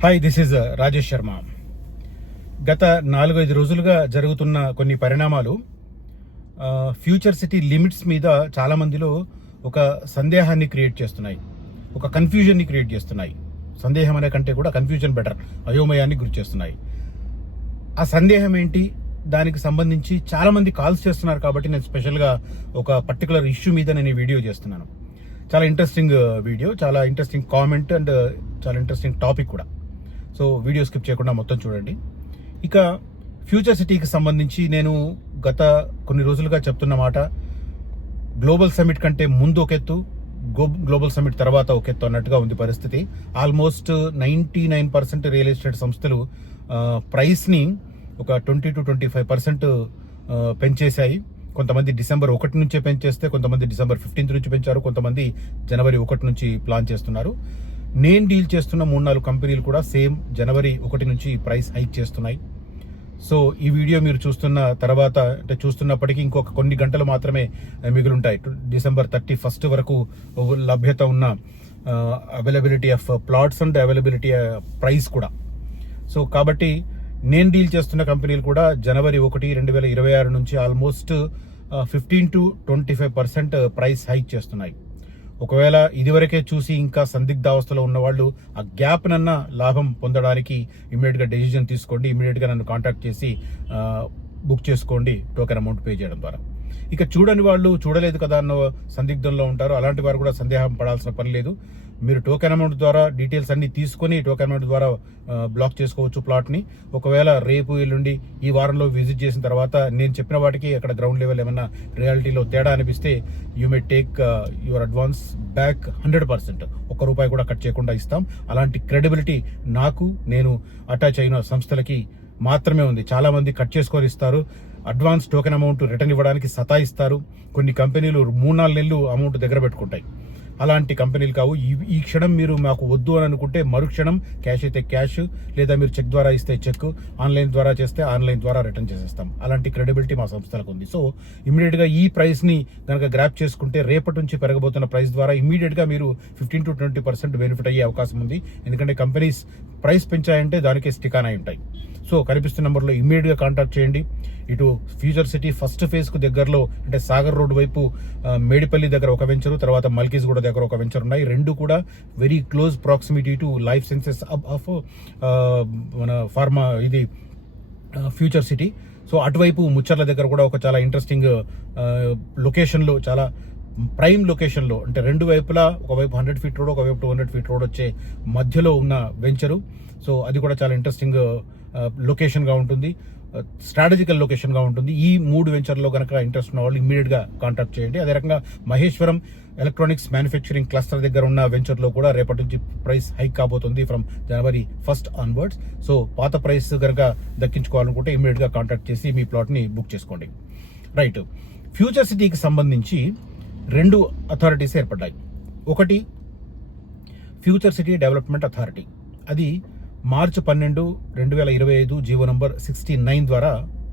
Hi, this is Rajesh Sharma. గత 4-5 రోజులుగా జరుగుతున్న కొన్ని పరిణామాలు ఫ్యూచర్ సిటీ లిమిట్స్ మీద చాలా మందిలో ఒక సందేహాన్ని క్రియేట్ చేస్తున్నాయి, ఒక కన్ఫ్యూజన్ని క్రియేట్ చేస్తున్నాయి. సందేహం అనే కంటే కూడా కన్ఫ్యూజన్ బెటర్, అయోమయాన్ని గురి చేస్తున్నాయి. ఆ సందేహం ఏంటి, దానికి సంబంధించి చాలా మంది కాల్స్ చేస్తున్నారు కాబట్టి నేను స్పెషల్గా ఒక పర్టికులర్ ఇష్యూ మీద నేను ఈ వీడియో చేస్తున్నాను. చాలా ఇంట్రెస్టింగ్ వీడియో, చాలా ఇంట్రెస్టింగ్ కామెంట్ అండ్ చాలా ఇంట్రెస్టింగ్ టాపిక్ కూడా. సో వీడియో స్కిప్ చేయకుండా మొత్తం చూడండి. ఇక ఫ్యూచర్ సిటీకి సంబంధించి నేను గత కొన్ని రోజులుగా చెప్తున్న మాట, గ్లోబల్ సమిట్ కంటే ముందు ఒక ఎత్తు, గ్లోబల్ సమిట్ తర్వాత ఒక ఎత్తు అన్నట్టుగా ఉంది పరిస్థితి. ఆల్మోస్ట్ 99% రియల్ ఎస్టేట్ సంస్థలు ప్రైస్ని ఒక 20-25% పెంచేశాయి. కొంతమంది డిసెంబర్ 1 నుంచే పెంచేస్తే, కొంతమంది డిసెంబర్ 15 నుంచి పెంచారు, కొంతమంది జనవరి 1 నుంచి ప్లాన్ చేస్తున్నారు. నేను డీల్ చేస్తున్న 3-4 కంపెనీలు కూడా సేమ్ జనవరి 1 నుంచి ప్రైస్ హైక్ చేస్తున్నాయి. సో ఈ వీడియో మీరు చూస్తున్న తర్వాత, అంటే చూస్తున్నప్పటికీ ఇంకొక కొన్ని గంటలు మాత్రమే మిగులుంటాయి. డిసెంబర్ 31 వరకు లభ్యత ఉన్న availability of plots and availability price కూడా. సో కాబట్టి నేను డీల్ చేస్తున్న కంపెనీలు కూడా జనవరి 1, 2026 నుంచి ఆల్మోస్ట్ 15-25% ప్రైస్ హైక్ చేస్తున్నాయి. ఒకవేళ ఇదివరకే చూసి ఇంకా సందిగ్ధావస్థలో ఉన్న వాళ్ళు ఆ గ్యాప్ నన్న లాభం పొందడానికి ఇమీడియట్గా డెసిజన్ తీసుకోండి. ఇమీడియట్గా నన్ను కాంటాక్ట్ చేసి బుక్ చేసుకోండి టోకెన్ అమౌంట్ పే చేయడం ద్వారా. ఇక చూడని వాళ్ళు చూడలేదు కదా అన్న సందిగ్ధంలో ఉంటారు. అలాంటి వారు కూడా సందేహం పడాల్సిన పని లేదు. మీరు టోకెన్ అమౌంట్ ద్వారా డీటెయిల్స్ అన్ని తీసుకొని టోకెన్ అమౌంట్ ద్వారా బ్లాక్ చేసుకోవచ్చు ప్లాట్ని. ఒకవేళ రేపు ఎల్లుండి ఈ వారంలో విజిట్ చేసిన తర్వాత నేను చెప్పిన వాటికి అక్కడ గ్రౌండ్ లెవెల్ ఏమైనా రియాలిటీలో తేడా అనిపిస్తే you may take your advance back 100%. ₹1 కూడా కట్ చేయకుండా ఇస్తాం. అలాంటి క్రెడిబిలిటీ నాకు, నేను అటాచ్ అయిన సంస్థలకి మాత్రమే ఉంది. చాలా మంది కట్ చేసుకొని ఇస్తారు, అడ్వాన్స్ టోకెన్ అమౌంట్ రిటర్న్ ఇవ్వడానికి సతాయిస్తారు. కొన్ని కంపెనీలు 3-4 నెలలు అమౌంట్ దగ్గర పెట్టుకుంటాయి. అలాంటి కంపెనీలు కావు. ఈ క్షణం మీరు మాకు వద్దు అని అనుకుంటే మరుక్షణం క్యాష్ అయితే క్యాష్, లేదా మీరు చెక్ ద్వారా ఇస్తే చెక్, ఆన్లైన్ ద్వారా చేస్తే ఆన్లైన్ ద్వారా రిటర్న్ చేసేస్తాం. అలాంటి క్రెడిబిలిటీ మా సంస్థలకు ఉంది. సో ఇమీడియట్గా ఈ ప్రైస్ని కనుక గ్రాప్ చేసుకుంటే రేపటి నుంచి పెరగబోతున్న ప్రైస్ ద్వారా ఇమీడియట్గా మీరు 15-20% బెనిఫిట్ అయ్యే అవకాశం ఉంది. ఎందుకంటే కంపెనీస్ ప్రైస్ పెంచాయంటే దానికే స్టిక్ ఆన్ అయి ఉంటాయి. సో కనిపిస్తున్న నెంబర్లో ఇమీడియట్గా కాంటాక్ట్ చేయండి. ఇటు ఫ్యూచర్ సిటీ ఫస్ట్ ఫేజ్కు దగ్గరలో, అంటే సాగర్ రోడ్ వైపు మేడిపల్లి దగ్గర ఒక వెంచరు, తర్వాత మల్కీస్గూడ దగ్గర ఒక వెంచర్ ఉన్నాయి. రెండు కూడా very close proximity to life sciences of మన ఫార్మా ఇది ఫ్యూచర్ సిటీ. సో అటువైపు ముచ్చర్ల దగ్గర కూడా ఒక చాలా ఇంట్రెస్టింగ్ లొకేషన్లో, చాలా ప్రైమ్ లొకేషన్లో, అంటే రెండు వైపులా, ఒకవైపు 100 ఫీట్ రోడ్, ఒకవైపు 200 ఫీట్ రోడ్ వచ్చే మధ్యలో ఉన్న వెంచరు. సో అది కూడా చాలా ఇంట్రెస్టింగ్ లొకేషన్గా ఉంటుంది, స్ట్రాటజికల్ లొకేషన్గా ఉంటుంది. ఈ 3 వెంచర్లో కనుక ఇంట్రెస్ట్ ఉన్న వాళ్ళు ఇమీడియట్గా కాంటాక్ట్ చేయండి. అదే రకంగా మహేశ్వరం ఎలక్ట్రానిక్స్ మ్యానుఫ్యాక్చరింగ్ క్లస్టర్ దగ్గర ఉన్న వెంచర్లో కూడా రేపటి నుంచి ప్రైస్ హైక్ కాబోతుంది ఫ్రమ్ జనవరి 1 ఆన్వర్డ్స్. సో పాత ప్రైస్ కనుక దక్కించుకోవాలనుకుంటే ఇమీడియట్గా కాంటాక్ట్ చేసి మీ ప్లాట్ని బుక్ చేసుకోండి. రైట్, ఫ్యూచర్ సిటీకి సంబంధించి 2 అథారిటీస్ ఏర్పడ్డాయి. ఒకటి ఫ్యూచర్ సిటీ డెవలప్మెంట్ అథారిటీ. అది మార్చి 12, 2025 జీవో నంబర్ 69 ద్వారా,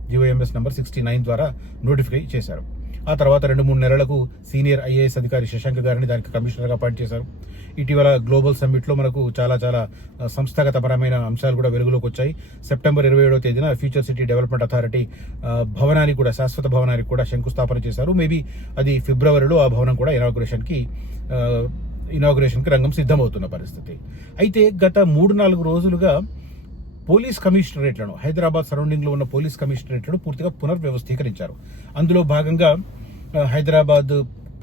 జీవోఎంఎస్ నంబర్ 69 ద్వారా నోటిఫై చేశారు. ఆ తర్వాత 2-3 నెలలకు సీనియర్ ఐఏఎస్ అధికారి శశాంక్ గారిని దానికి కమిషనర్గా అపాయింట్ చేశారు. ఇటీవల గ్లోబల్ సమ్మిట్లో మనకు చాలా సంస్థాగతపరమైన అంశాలు కూడా వెలుగులోకి వచ్చాయి. సెప్టెంబర్ 27వ తేదీన ఫ్యూచర్ సిటీ డెవలప్మెంట్ అథారిటీ భవనానికి కూడా, శాశ్వత భవనానికి కూడా శంకుస్థాపన చేశారు. మేబీ అది ఫిబ్రవరిలో ఆ భవనం కూడా ఇనాగ్రేషన్కి రంగం సిద్ధమవుతున్న పరిస్థితి. అయితే గత 3-4 రోజులుగా పోలీస్ కమిషనరేట్లను, హైదరాబాద్ సరౌండింగ్లో ఉన్న పోలీస్ కమిషనరేట్లను పూర్తిగా పునర్వ్యవస్థీకరించారు. అందులో భాగంగా Hyderabad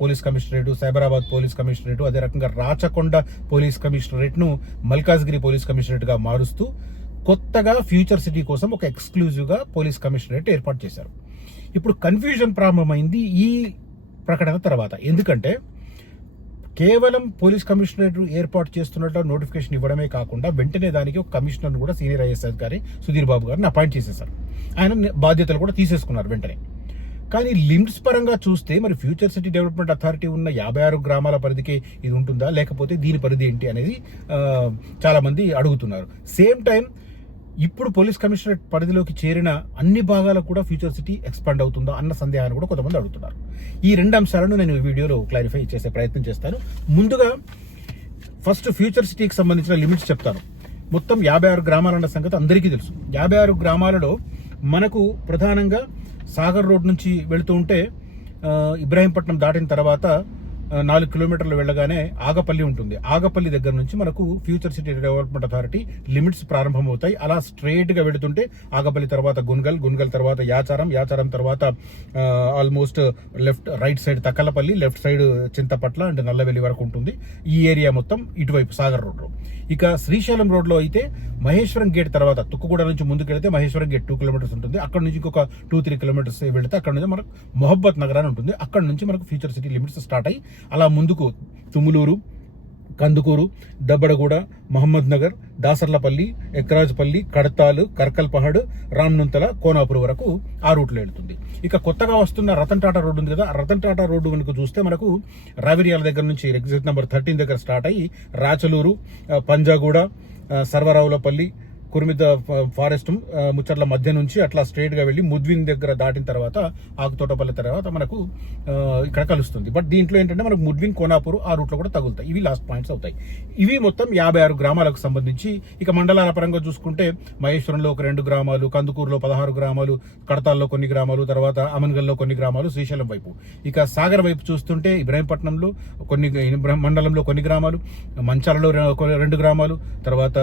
police commissionerate, Cyberabad police commissionerate, అదే రకంగా రాచకొండ పోలీస్ కమిషనరేట్ను మల్కాజ్గిరి పోలీస్ కమిషనరేట్గా మారుస్తూ కొత్తగా ఫ్యూచర్ సిటీ కోసం ఒక ఎక్స్క్లూజివ్గా పోలీస్ కమిషనరేట్ ఏర్పాటు చేశారు. ఇప్పుడు కన్ఫ్యూజన్ ప్రారంభమైంది ఈ ప్రకటన తర్వాత. ఎందుకంటే కేవలం పోలీస్ కమిషనరేట్ ఏర్పాటు చేస్తున్నట్టు నోటిఫికేషన్ ఇవ్వడమే కాకుండా వెంటనే దానికి ఒక కమిషనర్ కూడా, సీనియర్ ఐఏఎస్ అధికారి సుధీర్ బాబు గారిని అపాయింట్ చేసేశారు. ఆయన బాధ్యతలు కూడా తీసేసుకున్నారు వెంటనే. కానీ లిమిట్స్ పరంగా చూస్తే మరి ఫ్యూచర్ సిటీ డెవలప్మెంట్ అథారిటీ ఉన్న 56 గ్రామాల పరిధికి ఇది ఉంటుందా, లేకపోతే దీని పరిధి ఏంటి అనేది చాలా మంది అడుగుతున్నారు. సేమ్ టైం ఇప్పుడు పోలీస్ కమిషనరేట్ పరిధిలోకి చేరిన అన్ని భాగాలకు కూడా ఫ్యూచర్ సిటీ ఎక్స్పాండ్ అవుతుందా అన్న సందేహాన్ని కూడా కొంతమంది అడుగుతున్నారు. ఈ 2 అంశాలను నేను ఈ వీడియోలో క్లారిఫై చేసే ప్రయత్నం చేస్తాను. ముందుగా ఫస్ట్ ఫ్యూచర్ సిటీకి సంబంధించిన లిమిట్స్ చెప్తాను. మొత్తం 56 గ్రామాలన్న సంగతి అందరికీ తెలుసు. 56 గ్రామాలలో మనకు ప్రధానంగా సాగర్ రోడ్ నుంచి వెళుతూ ఉంటే ఇబ్రాహీంపట్నం దాటిన తర్వాత 4 కిలోమీటర్లు వెళ్ళగానే ఆగపల్లి ఉంటుంది. ఆగపల్లి దగ్గర నుంచి మనకు future city development authority limits ప్రారంభమవుతాయి. అలా స్ట్రైట్ గా వెళుతుంటే ఆగపల్లి తర్వాత గున్గల్ తర్వాత యాచారం తర్వాత almost right side Takkalapalli, left side Chinthapatla and Nallavelli వరకు ఉంటుంది. ఈ ఏరియా మొత్తం ఇటువైపు సాగర్ రోడ్ లో. ఇక శ్రీశైలం రోడ్ లో అయితే మహేశ్వరం గేట్ తర్వాత తుక్కుగూడ నుంచి ముందుకెళ్తే మహేశ్వరం గేట్ 2 కిలోమీటర్స్ ఉంటుంది. అక్కడ నుంచి ఇంకొక 2-3 కిలోమీటర్స్ వెళితే అక్కడ నుంచి మనకు మొహబ్బత్ నగర్ అని ఉంటుంది. అక్కడ నుంచి మనకు ఫ్యూచర్ సిటీ లిమిట్స్ స్టార్ట్ అయ్యి అలా ముందుకు తుములూరు, కందుకూరు, దబ్బడగూడ, మహమ్మద్ నగర్, దాసర్లపల్లి, ఎక్రాజ్పల్లి, కడతాలు, కర్కల్పహాడ్, రామ్నుంతల, కోనాపూర్ వరకు ఆ రూట్లో వెళ్తుంది. ఇక కొత్తగా వస్తున్న రతన్ టాటా రోడ్డు ఉంది కదా, ఆ రతన్ టాటా రోడ్డు వెనుక చూస్తే మనకు రావిరియాల దగ్గర నుంచి ఎగ్జిట్ నెంబర్ 13 దగ్గర స్టార్ట్ అయ్యి రాచలూరు, పంజాగూడ, సర్వరావులపల్లి, కుర్మిద ఫారెస్ట్, ముచ్చట్ల మధ్య నుంచి అట్లా స్ట్రైట్ గా వెళ్లి ముద్విన్ దగ్గర దాటిన తర్వాత ఆకుతోటపల్లి తర్వాత మనకు ఇక్కడ కలుస్తుంది. బట్ దీంట్లో ఏంటంటే మనకు ముద్విన్, కోనాపూర్ ఆ రూట్ లో కూడా తగులుతాయి. ఇవి లాస్ట్ పాయింట్స్ అవుతాయి. ఇవి మొత్తం 56 గ్రామాలకు సంబంధించి. ఇక మండలాల పరంగా చూసుకుంటే మహేశ్వరంలో ఒక 2 గ్రామాలు, కందుకూరులో 16 గ్రామాలు, కడతాల్లో కొన్ని గ్రామాలు, తర్వాత అమన్గల్లో కొన్ని గ్రామాలు, శ్రీశైలం వైపు. ఇక సాగర్ వైపు చూస్తుంటే ఇబ్రాహీంపట్నంలో మండలంలో కొన్ని గ్రామాలు, మంచాలలో 2 గ్రామాలు, తర్వాత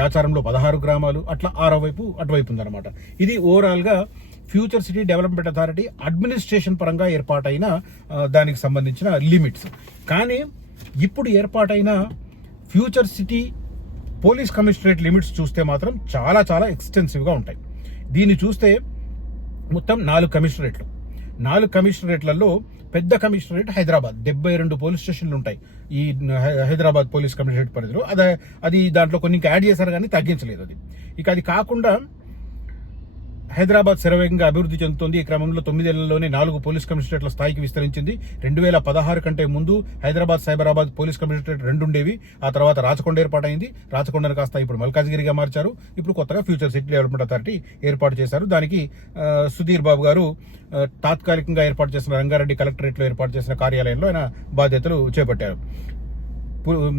యాచారంలో 16 గ్రామాలు, అట్లా 6వ వైపు అటువైపు ఉందన్నమాట. ఇది ఓవరాల్ గా future city development authority administration పరంగా ఏర్పాటైన దానికి సంబంధించిన లిమిట్స్. కానీ ఇప్పుడు ఏర్పాటైన future city police commissionerate limits చూస్తే మాత్రం చాలా చాలా ఎక్స్టెన్సివ్ గా ఉంటాయి. దీన్ని చూస్తే మొత్తం 4 కమిషనరేట్లు. 4 కమిషనరేట్లలో పెద్ద కమిషనరేట్ హైదరాబాద్, 72 పోలీస్ స్టేషన్లు ఉంటాయి ఈ హైదరాబాద్ పోలీస్ కమిషనరేట్ పరిధిలో. అది దాంట్లో కొన్ని ఇంకా యాడ్ చేశారు కానీ తగ్గించలేదు అది. ఇక అది కాకుండా హైదరాబాద్ శరవేగంగా అభివృద్ధి చెందుతుంది. ఈ క్రమంలో 9 ఏళ్లలోనే 4 పోలీస్ కమిషనరేట్ల స్థాయికి విస్తరించింది. 2016 కంటే ముందు హైదరాబాద్, సైబరాబాద్ పోలీస్ కమిషనరేట్ 2 ఉండేవి. ఆ తర్వాత రాచకొండ ఏర్పాటైంది. రాచకొండను కాస్త ఇప్పుడు మల్కాజ్గిరిగా మార్చారు. ఇప్పుడు కొత్తగా ఫ్యూచర్ సిటీ డెవలప్మెంట్ అథారిటీ ఏర్పాటు చేశారు. దానికి సుధీర్ బాబు గారు తాత్కాలికంగా ఏర్పాటు చేసిన రంగారెడ్డి కలెక్టరేట్ లో ఏర్పాటు చేసిన కార్యాలయంలో ఆయన బాధ్యతలు చేపట్టారు.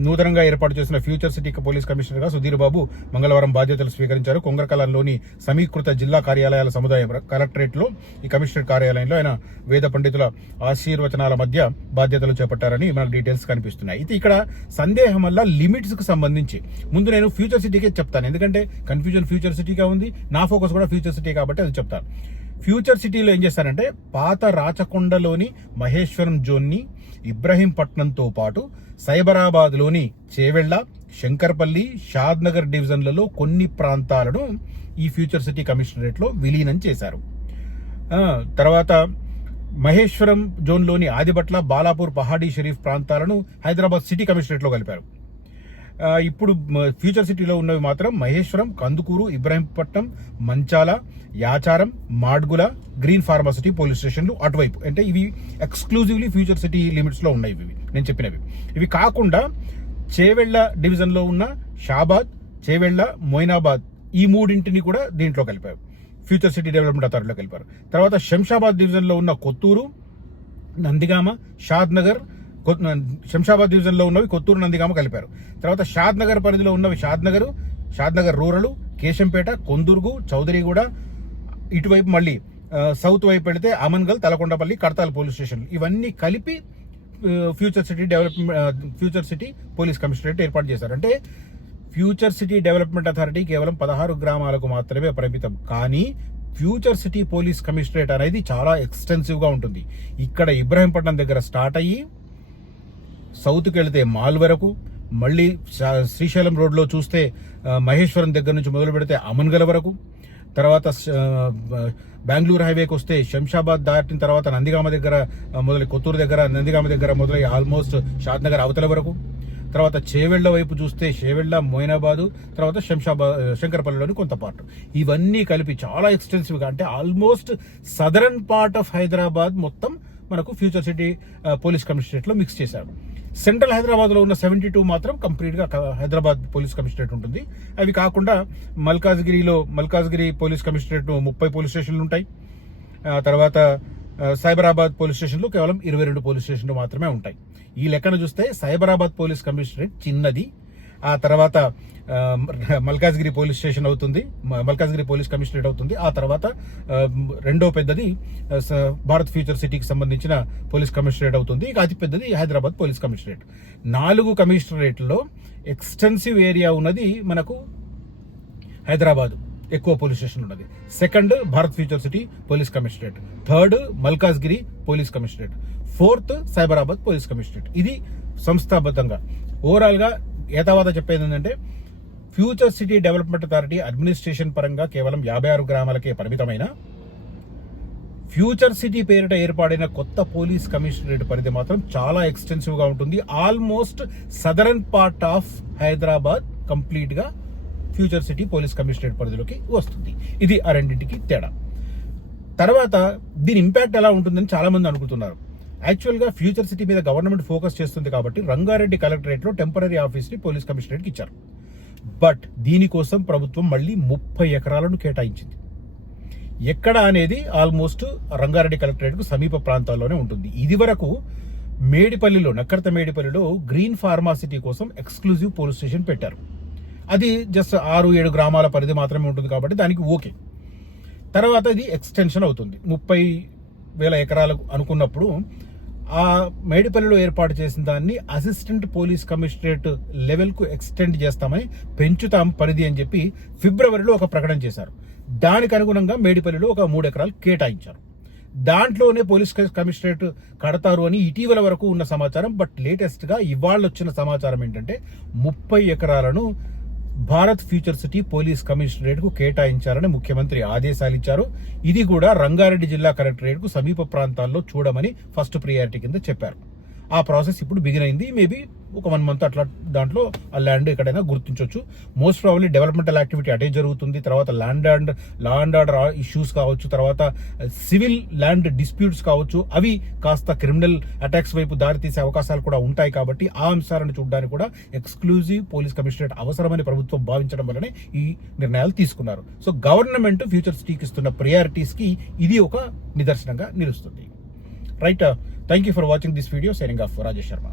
నూతనంగా ఏర్పాటు చేసిన ఫ్యూచర్ సిటీ పోలీస్ కమిషనర్ గా సుధీర్ బాబు మంగళవారం బాధ్యతలు స్వీకరించారు. కొంగరకలంలోని సమీకృత జిల్లా కార్యాలయాల సముదాయం కలెక్టరేట్ లో ఈ కమిషనర్ కార్యాలయంలో ఆయన వేద పండితుల ఆశీర్వచనాల మధ్య బాధ్యతలు చేపట్టారని మనకు డీటెయిల్స్ కనిపిస్తున్నాయి. అయితే ఇక్కడ సందేహం వల్ల లిమిట్స్ కు సంబంధించి ముందు నేను ఫ్యూచర్ సిటీకే చెప్తాను, ఎందుకంటే కన్ఫ్యూజన్ ఫ్యూచర్ సిటీగా ఉంది, నా ఫోకస్ కూడా ఫ్యూచర్ సిటీ కాబట్టి అది చెప్తాను. ఫ్యూచర్ సిటీలో ఏం చేస్తారంటే పాత రాచకొండలోని మహేశ్వరం జోన్ని, ఇబ్రహీంపట్నంతో పాటు సైబరాబాద్లోని చేవెళ్ల, శంకర్పల్లి, షాద్ నగర్ డివిజన్లలో కొన్ని ప్రాంతాలను ఈ ఫ్యూచర్ సిటీ కమిషనరేట్ లో విలీనం చేశారు. తర్వాత మహేశ్వరం జోన్లోని ఆదిబట్ల, బాలాపూర్, పహాడీ షరీఫ్ ప్రాంతాలను హైదరాబాద్ సిటీ కమిషనరేట్ లో కలిపారు. ఇప్పుడు ఫ్యూచర్ సిటీలో ఉన్నవి మాత్రం Maheshwaram, Kandukur, Ibrahimpatnam, Manchal, Yacharam, Madgul, green pharma city police స్టేషన్లు అటువైపు. అంటే ఇవి ఎక్స్క్లూజివ్లీ ఫ్యూచర్ సిటీ లిమిట్స్ లో ఉన్నాయి ఇవి నేను చెప్పినవి. ఇవి కాకుండా చేవెళ్ల డివిజన్ లో ఉన్న షాబాద్, చేవెళ్ల, మొయినాబాద్ ఈ 3 కూడా దీంట్లో కలిపారు, ఫ్యూచర్ సిటీ డెవలప్మెంట్ అథారిటీలో కలిపారు. తర్వాత శంషాబాద్ డివిజన్ లో ఉన్న కొత్తూరు, నందిగామ, షాద్ నగర్, శంషాబాద్ డివిజన్ లో ఉన్నవి కొత్తూరు, నందిగామ కలిపారు. తర్వాత షాద్ నగర్ పరిధిలో ఉన్నవి షాద్ నగర్ రూరల్, కేశంపేట, కొందుర్గు, చౌదరిగూడ, ఇటువైపు మళ్ళీ సౌత్ వైపు వెళితే అమన్గల్, తలకొండపల్లి, కడతాల్ పోలీస్ స్టేషన్లు ఇవన్నీ కలిపి ఫ్యూచర్ సిటీ పోలీస్ కమిషనరేట్ ఏర్పాటు చేశారు. అంటే ఫ్యూచర్ సిటీ డెవలప్మెంట్ అథారిటీ కేవలం 16 గ్రామాలకు మాత్రమే పరిమితం. కానీ ఫ్యూచర్ సిటీ పోలీస్ కమిషనరేట్ అనేది చాలా ఎక్స్టెన్సివ్ గా ఉంటుంది. ఇక్కడ ఇబ్రాహీంపట్నం దగ్గర స్టార్ట్ అయ్యి సౌత్కి వెళితే మాల్ వరకు, మళ్ళీ శ్రీశైలం రోడ్లో చూస్తే మహేశ్వరం దగ్గర నుంచి మొదలు పెడితే అమన్గల వరకు, తర్వాత బెంగళూరు హైవేకి వస్తే శంషాబాద్ దాటిన తర్వాత నందిగామ దగ్గర మొదలై కొత్తూరు దగ్గర నందిగామ దగ్గర మొదలై ఆల్మోస్ట్ షాద్ నగర్ అవతల వరకు, తర్వాత చేవెళ్ల వైపు చూస్తే చేవెళ్ల, మొయినాబాదు, తర్వాత శంకరపల్లిలోని కొంత పార్ట్, ఇవన్నీ కలిపి చాలా ఎక్స్టెన్సివ్ గా, అంటే almost southern part of Hyderabad మొత్తం మనకు ఫ్యూచర్ సిటీ పోలీస్ కమిషనరేట్ లో మిక్స్ చేశారు. సెంట్రల్ హైదరాబాద్ లో ఉన్న 72 మాత్రం కంప్లీట్ గా హైదరాబాద్ పోలీస్ కమిషనరేట్ ఉంటుంది. అవి కాకుండా మల్కాజ్గిరి పోలీస్ కమిషనరేట్ 30 పోలీస్ స్టేషన్లు ఉంటాయి. తర్వాత సైబరాబాద్ పోలీస్ స్టేషన్లు కేవలం 22 పోలీస్ స్టేషన్లు మాత్రమే ఉంటాయి. ఈ లెక్కన చూస్తే సైబరాబాద్ పోలీస్ కమిషనరేట్ చిన్నది, ఆ తర్వాత మల్కాజ్గిరి పోలీస్ స్టేషన్ అవుతుంది, మల్కాజ్గిరి పోలీస్ కమిషనరేట్ అవుతుంది. ఆ తర్వాత రెండో పెద్దది భారత్ ఫ్యూచర్ సిటీకి సంబంధించిన పోలీస్ కమిషనరేట్ అవుతుంది. ఇక అతి పెద్దది హైదరాబాద్ పోలీస్ కమిషనరేట్. 4 కమిషనరేట్లో ఎక్స్టెన్సివ్ ఏరియా ఉన్నది మనకు హైదరాబాద్, ఎక్కువ పోలీస్ స్టేషన్ ఉన్నది. Second Bharat future city police commissionerate, third Malkajgiri police commissionerate, fourth Cyberabad police commissionerate. ఇది సంస్థాబద్ధంగా ఓవరాల్గా ఏతావాత చెప్పేది ఏంటంటే future city development authority administration పరంగా కేవలం 56 గ్రామాలకే పరిమితమైన ఫ్యూచర్ సిటీ పేరిట ఏర్పడిన కొత్త పోలీస్ కమిషనరేట్ పరిధి మాత్రం చాలా ఎక్స్టెన్సివ్ గా ఉంటుంది. Almost southern part of Hyderabad complete గా ఫ్యూచర్ సిటీ పోలీస్ కమిషనరేట్ పరిధిలోకి వస్తుంది. ఇది ఆ రెండింటికి తేడా. తర్వాత దీని ఇంపాక్ట్ ఎలా ఉంటుందని చాలా మంది అనుకుంటున్నారు. యాక్చువల్గా ఫ్యూచర్ సిటీ మీద గవర్నమెంట్ ఫోకస్ చేస్తుంది కాబట్టి రంగారెడ్డి కలెక్టరేట్లో టెంపరీ ఆఫీస్ని పోలీస్ కమిషనరేట్కి ఇచ్చారు. బట్ దీనికోసం ప్రభుత్వం మళ్ళీ 30 ఎకరాలను కేటాయించింది. ఎక్కడ అనేది ఆల్మోస్ట్ రంగారెడ్డి కలెక్టరేట్కు సమీప ప్రాంతాల్లోనే ఉంటుంది. ఇది వరకు మేడిపల్లిలో, నక్కర్త మేడిపల్లిలో గ్రీన్ ఫార్మాసిటీ కోసం ఎక్స్క్లూజివ్ పోలీస్ స్టేషన్ పెట్టారు. అది జస్ట్ 6-7 గ్రామాల పరిధి మాత్రమే ఉంటుంది కాబట్టి దానికి ఓకే. తర్వాత ఇది ఎక్స్టెన్షన్ అవుతుంది. 30,000 ఎకరాలు అనుకున్నప్పుడు ఆ మేడిపల్లిలో ఏర్పాటు చేసిన దాన్ని అసిస్టెంట్ పోలీస్ కమిషనరేట్ లెవెల్కు ఎక్స్టెండ్ చేస్తామని, పెంచుతాం పరిధి అని చెప్పి ఫిబ్రవరిలో ఒక ప్రకటన చేశారు. దానికి అనుగుణంగా మేడిపల్లిలో ఒక 3 ఎకరాలు కేటాయించారు. దాంట్లోనే పోలీస్ కమిషనరేట్ కడతారు అని ఇటీవల వరకు ఉన్న సమాచారం. బట్ లేటెస్ట్గా ఇవాళ వచ్చిన సమాచారం ఏంటంటే 30 ఎకరాలను Bharat future city police commissionerate కు కేటాయించాలని ముఖ్యమంత్రి ఆదేశాలు ఇచ్చారు. ఇది కూడా రంగారెడ్డి జిల్లా కలెక్టరేట్ కు సమీప ప్రాంతాల్లో చూడమని ఫస్ట్ ప్రియారిటీ కింద చెప్పారు. ఆ ప్రాసెస్ ఇప్పుడు బిగిన్ అయింది. మేబీ ఒక 1 మంత్ అట్లా దాంట్లో ఆ ల్యాండ్ ఎక్కడైనా గుర్తించవచ్చు. మోస్ట్ ప్రాబబ్లీ డెవలప్మెంటల్ యాక్టివిటీ అటే జరుగుతుంది. తర్వాత లా అండ్ ఆర్డర్ ఇష్యూస్ కావచ్చు, తర్వాత సివిల్ ల్యాండ్ డిస్ప్యూట్స్ కావచ్చు, అవి కాస్త క్రిమినల్ అటాక్స్ వైపు దారితీసే అవకాశాలు కూడా ఉంటాయి. కాబట్టి ఆ అంశాలను చూడడానికి కూడా ఎక్స్క్లూజివ్ పోలీస్ కమిషనరేట్ అవసరమని ప్రభుత్వం భావించడం వల్లనే ఈ నిర్ణయాలు తీసుకున్నారు. సో గవర్నమెంట్ ఫ్యూచర్ సిటీకి ఇస్తున్న ప్రయారిటీస్ కి ఇది ఒక నిదర్శనంగా నిలుస్తుంది. Right. Thank you for watching this video. Signing off, Rajesh Sharma.